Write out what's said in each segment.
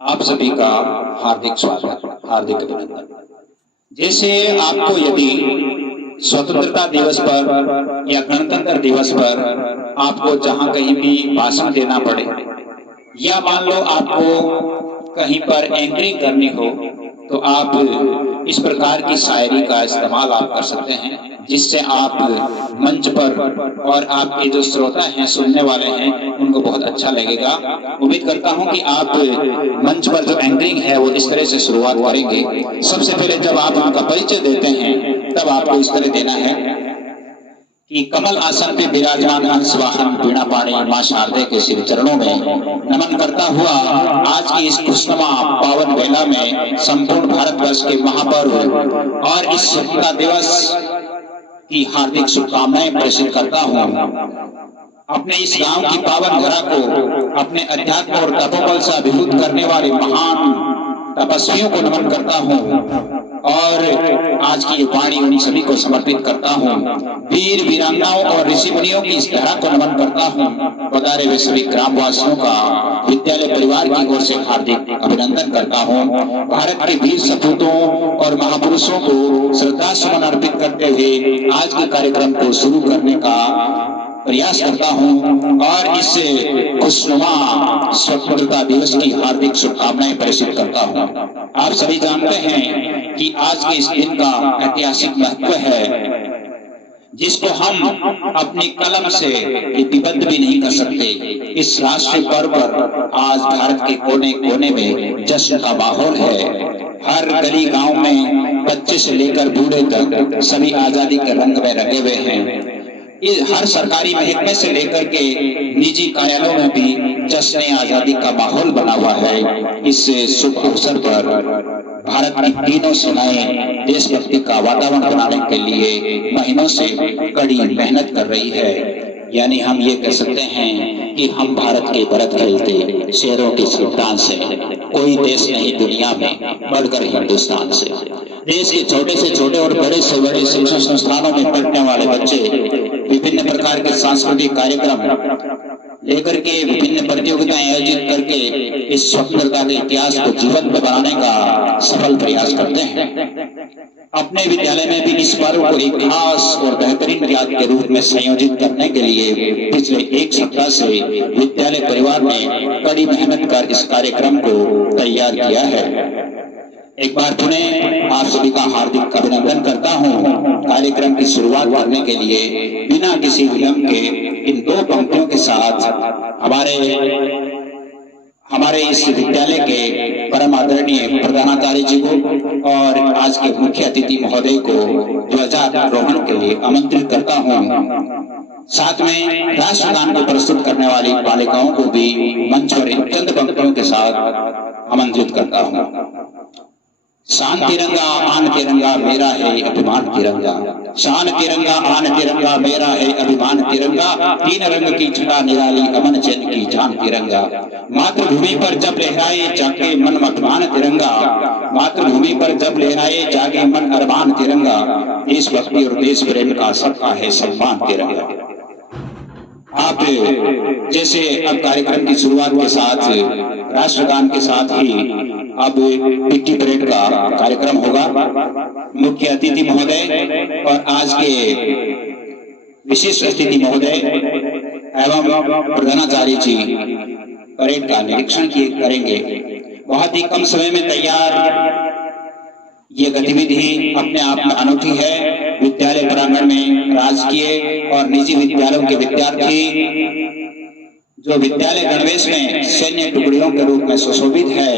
आप सभी का हार्दिक स्वागत, हार्दिक अभिनंदन। जैसे आपको यदि स्वतंत्रता दिवस पर या गणतंत्र दिवस पर आपको जहां कहीं भी भाषण देना पड़े या मान लो आपको कहीं पर एंकरिंग करनी हो, तो आप इस प्रकार की शायरी का इस्तेमाल आप कर सकते हैं, जिससे आप मंच पर और आपके जो श्रोता हैं, सुनने वाले हैं, उनको बहुत अच्छा लगेगा। उम्मीद करता हूं कि आप मंच पर जो एंकरिंग है वो इस तरह से शुरुआत करेंगे। सबसे पहले जब आप उनका परिचय देते हैं तब आपको इस तरह देना है कि कमल आसन पे विराजमान हंस वाहन वीणा पाणी मां शारदे के श्री चरणों में नमन करता हुआ आज की इस खुशनुमा पावन बेला में संपूर्ण भारतवर्ष के महापर्व और इस स्वतंत्रता दिवस की हार्दिक शुभकामनाएं प्रेषित करता हूं। अपने इस गांव की पावन धरा को अपने अध्यात्म और तपोबल से अभिभूत करने वाले महान तपस्वियों को नमन करता हूं और आज की ये वाणी उन सभी को समर्पित करता हूं। वीर वीरांगनाओं और ऋषि मुनियों की इस धरा को नमन करता हूं। पधारे हुए सभी ग्रामवासियों का विद्यालय परिवार की ओर से हार्दिक अभिनंदन करता हूं। भारत के वीर सपूतों और महापुरुषों को श्रद्धा सुमन अर्पित करते हुए आज के कार्यक्रम को शुरू करने का प्रयास करता हूं और इस खुशनुमा स्वतंत्रता दिवस की हार्दिक शुभकामनाएं प्रेषित करता हूं। आप सभी जानते हैं कि आज के इस दिन का ऐतिहासिक महत्व है, जिसको हम अपनी कलम से लिपिबद्ध भी नहीं कर सकते। इस राष्ट्रीय पर्व पर आज भारत के कोने कोने में जश्न का माहौल है। हर गली गांव में बच्चे से लेकर बूढ़े तक सभी आजादी के रंग में रंगे हुए हैं। हर सरकारी महकमे से लेकर के निजी कार्यालयों में भी जश्न आजादी का माहौल बना हुआ है। इस शुभ अवसर पर भारत की तीनों सेनाएं देशभक्ति का वातावरण बनाने के लिए महीनों से कड़ी मेहनत कर रही है। यानी हम ये कह सकते हैं कि हम भारत के भरत खेलते शेरों के सुल्तान से कोई देश नहीं दुनिया में बढ़कर हिंदुस्तान से। देश के छोटे से छोटे और बड़े से बड़े शिक्षण संस्थानों में पढ़ने वाले बच्चे विभिन्न प्रकार के सांस्कृतिक कार्यक्रम लेकर के विभिन्न प्रतियोगिताएं आयोजित करके इस स्वतंत्रता के इतिहास को जीवंत बनाने का सफल प्रयास करते हैं। अपने विद्यालय में भी इस पर्व को एक खास और बेहतरीन याद के रूप में संयोजित करने के लिए पिछले एक सप्ताह से विद्यालय परिवार ने कड़ी मेहनत कर इस कार्यक्रम को तैयार किया है। एक बार पुनः आप सभी का हार्दिक अभिनंदन करता हूं। कार्यक्रम की शुरुआत करने के लिए बिना किसी विलंब के इन दो पंक्तियों के साथ हमारे इस विद्यालय के परम आदरणीय प्रधानाचार्य जी को और आज के मुख्य अतिथि महोदय को ध्वजारोहण के लिए आमंत्रित करता हूं। साथ में राष्ट्रगान को प्रस्तुत करने वाली बालिकाओं को भी मंच पर इन चंद पंक्तियों के साथ आमंत्रित करता हूं। शान तिरंगा आन तिरंगा मेरा है अभिमान तिरंगा, शान तिरंगा आन तिरंगा मेरा है अभिमान तिरंगा, तीन रंग की छटा निराली अमन चैन की जान तिरंगा। मातृभूमि पर जब लहराए जागे मन अभिमान तिरंगा, मातृभूमि पर जब लहराए जागे मन अरमान तिरंगा, देशभक्ति और देश प्रेम का सबका है सम्मान तिरंगा। आप जैसे अब कार्यक्रम की शुरुआत के साथ राष्ट्रगान के साथ ही अब पीटी परेड का कार्यक्रम होगा। मुख्य अतिथि महोदय और आज के विशिष्ट अतिथि महोदय एवं प्रधानाचार्य जी परेड का निरीक्षण करेंगे। बहुत ही कम समय में तैयार ये गतिविधि अपने आप में अनूठी है। विद्यालय प्रांगण में राजकीय और निजी विद्यालयों के विद्यार्थी जो विद्यालय गणवेश में सैन्य टुकड़ियों के रूप में सुशोभित है,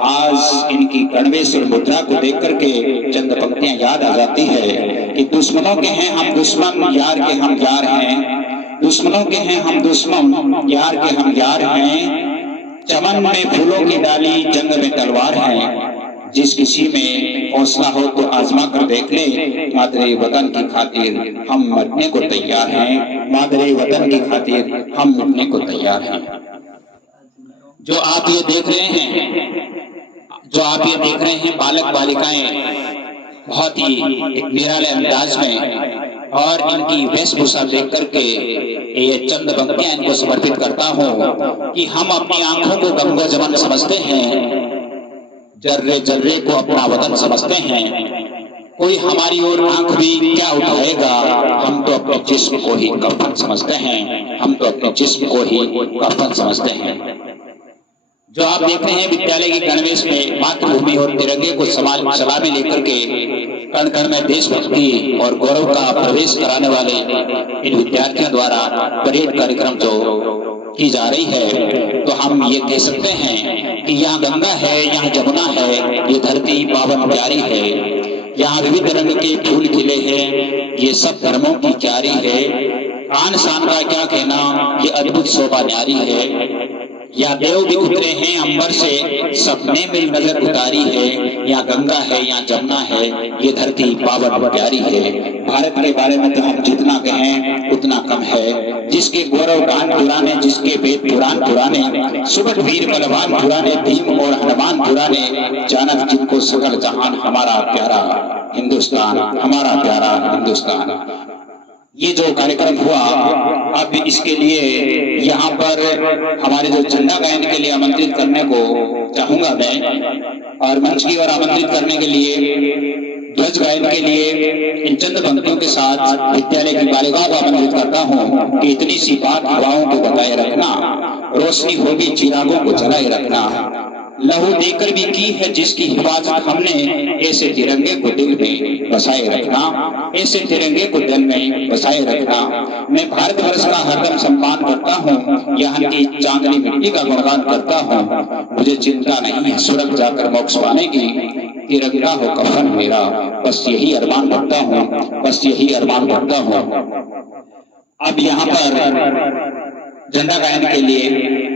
आज इनकी गणवेश और मुद्रा को देख करके चंद पंक्तियां याद आ जाती है कि दुश्मनों के हैं हम दुश्मन, यार के हम यार हैं, दुश्मनों के हैं हम दुश्मन, यार के हम यार हैं, चमन में फूलों की डाली जंग में तलवार है, जिस किसी में हौसला हो तो आजमा कर देख ले, मादरे वतन की खातिर हम मरने को तैयार हैं, मादरे वतन की खातिर हम मरने को तैयार हैं। जो आप ये देख रहे हैं बालक बालिकाएं बहुत ही एक निराले अंदाज में और इनकी वेशभूषा देख करके ये चंद पंक्तियां इनको समर्पित करता हूं कि हम अपनी आंखों को गंगो जमन समझते हैं जर्रे जर्रे को अपना वतन समझते हैं। कोई हमारी ओर आंख भी क्या उठाएगा, हम तो अपने जिस्म को ही कफन समझते हैं, हम तो अपने जिस्म को ही कफन समझते हैं। जो आप देख रहे हैं विद्यालय की गणवेश में मातृभूमि और तिरंगे को सलामी लेकर के कण कण में देशभक्ति और गौरव का प्रवेश कराने वाले इन विद्यार्थियों द्वारा परेड कार्यक्रम जो की जा रही है, तो हम ये कह सकते हैं कि यहाँ गंगा है, यहाँ जमुना है, ये धरती पावन प्यारी है, यहाँ विविध रंग के फूल खिले हैं, ये सब धर्मों की क्यारी है। आन शान का क्या कहना, ये अद्भुत शोभा न्यारी है। या देव भी उतरे हैं अंबर से, सबने मिल नजर उतारी है। यहाँ गंगा है, यहाँ जमुना है, ये धरती पावन प्यारी है। भारत के बारे में तो हम जितना कहें उतना कम है। जिसके गौरव गान पुराने, जिसके वेद पुराण पुराने, सुबह वीर बलवान पुराने, भीम और हनुमान पुराने, जानत जिनको सकल जहान हमारा प्यारा हिंदुस्तान, हमारा प्यारा हिंदुस्तान। ये जो कार्यक्रम हुआ, अब इसके लिए यहाँ पर हमारे जो झंडा गायन के लिए आमंत्रित करने को चाहूंगा मैं, और मंच की ओर आमंत्रित करने के लिए ध्वज गायन के लिए इन चंद पंक्तियों के साथ विद्यालय की बालिकाओं को आमंत्रित करता हूँ कि इतनी सी बात हवाओं को बताए रखना, रोशनी होगी चिरागों को जलाए रखना, लहू देकर भी की है जिसकी हिफाजत हमने, ऐसे तिरंगे को दिल में बसाए रखना, ऐसे तिरंगे को दिल में बसाए रखना। मैं भारतवर्ष का हरदम सम्मान करता हूँ, यहाँ की चांदनी मिट्टी का गुणगान करता हूँ। मुझे चिंता नहीं है स्वर्ग जाकर मोक्ष पाने की, तिरंगा हो कफन मेरा, बस यही अरमान रखता हूँ, बस यही अरमान रखता हूँ। अब यहाँ पर झंडा गायन के लिए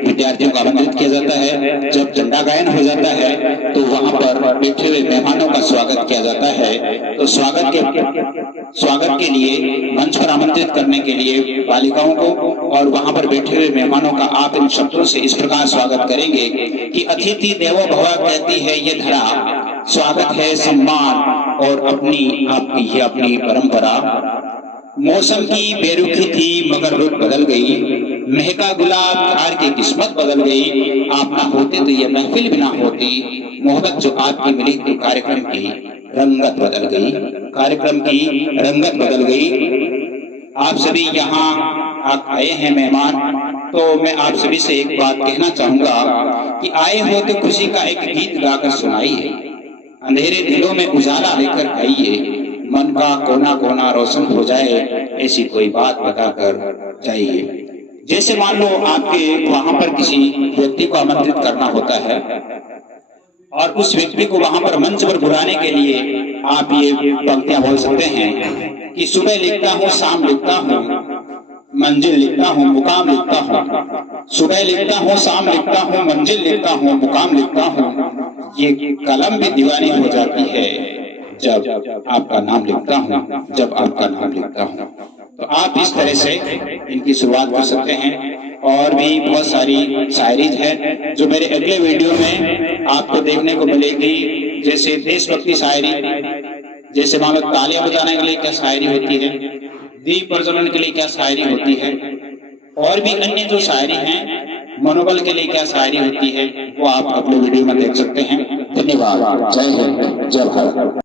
विद्यार्थियों को आमंत्रित किया जाता है। जब झंडा गायन हो जाता है तो वहां पर बैठे हुए मेहमानों का स्वागत किया जाता है। तो स्वागत के लिए मंच पर आमंत्रित करने के लिए बालिकाओं को और वहां पर बैठे हुए मेहमानों का आप इन शब्दों से इस प्रकार स्वागत करेंगे कि अतिथि देवो भव कहती है ये धरा, स्वागत है सम्मान और अपनी आपकी ये अपनी परंपरा। मौसम की बेरुखी थी मगर रुत बदल गई, महका गुलाब हार की किस्मत बदल गई। आप ना होते तो ये महफिल भी ना होती, मोहब्बत जो आपकी मिली तो कार्यक्रम की रंगत बदल गई, कार्यक्रम की रंगत बदल गई। आप सभी यहाँ आए हैं मेहमान, तो मैं आप सभी से एक बात कहना चाहूंगा कि आए हो तो खुशी का एक गीत गाकर सुनाइए, अंधेरे दिलों में उजाला लेकर आइए, मन का कोना कोना रोशन हो जाए, ऐसी कोई बात बताकर जाइए। जैसे मान लो आपके वहां पर किसी व्यक्ति को आमंत्रित करना होता है और उस व्यक्ति को वहां पर मंच पर बुलाने के लिए आप ये पंक्तियां बोल सकते हैं कि सुबह लिखता हूँ, शाम लिखता हूँ, मंजिल लिखता हूँ, मुकाम लिखता हूँ। सुबह लिखता हूँ, शाम लिखता हूँ, मंजिल लिखता हूँ, मुकाम लिखता हूँ। ये कलम भी दीवानी हो जाती है जब आपका नाम लिखता हूँ, जब आपका नाम लिखता हूँ। तो आप इस तरह से इनकी शुरुआत कर सकते हैं। और भी बहुत सारी शायरीज है जो मेरे अगले वीडियो में आपको देखने को मिलेगी, जैसे देशभक्ति शायरी, जैसे मान लो तालियां बजाने के लिए क्या शायरी होती है, दीप प्रज्वलन के लिए क्या शायरी होती है, और भी अन्य जो शायरी हैं, मनोबल के लिए क्या शायरी होती है, वो आप अपने वीडियो में देख सकते हैं। धन्यवाद। जय हिंद, जय भारत।